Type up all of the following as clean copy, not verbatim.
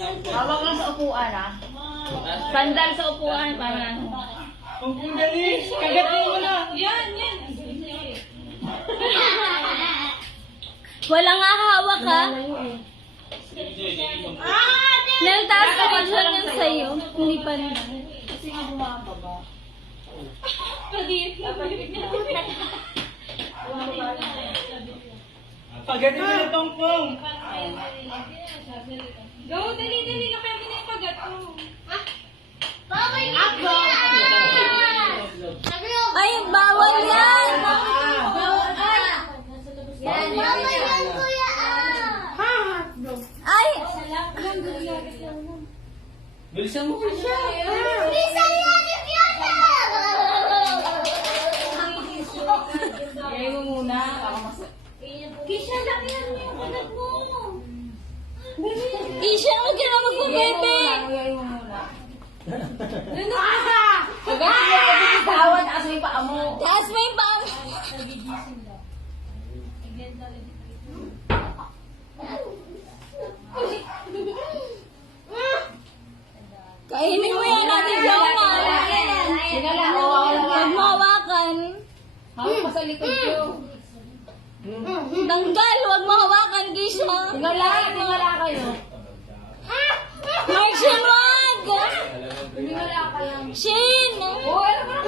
Hawak lang sa upuan, ah. Sandal sa upuan, para ano. Ang dali! Kagatin mo na! Yan. Wala nga hawak, ha? Nel, taas ka pa dyan yan sa'yo. Hindi pa rin. Kasi nga bumababa. Pagatin mo na tongpong! Go, dali ka pwede na yung pagat mo. Ay, bawal yan! Ay! Bilisan mo! Gaya mo muna. Kisha, lakihan mo yung kagat mo. Kisha, huwag ka na magpabebe. Gaya mo muna. Pagat mo yung bitawan. Taas mo yung paa mo. Taas mo yung paa. Kainin mo yan natin Joma. Sige lang. Wala. Huwag mo hawakan. Hawak pa sa likod ko. Tanggal, huwag mo hawakan, Kisha. Tingala kayo. Martian, wag! Tingala ka lang. Shin! Oh, ano ba?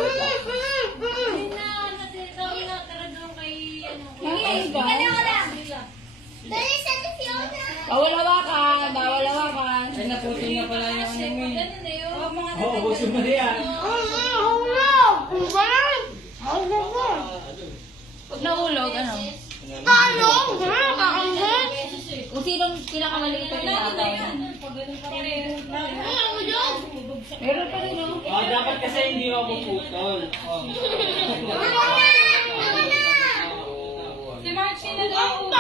Bawal hawakan. Bawal hawakan. Ay, naputin nga pala yung ano mo eh. Ganun na yun. Oo, gusto mo na yan. Pag nahulog, ano? Kung sinong pinakamaliit na tinatawag. Meron pa rin oh. Oh, dapat kasi hindi ako puputol. Oh. Si Marchie na daw.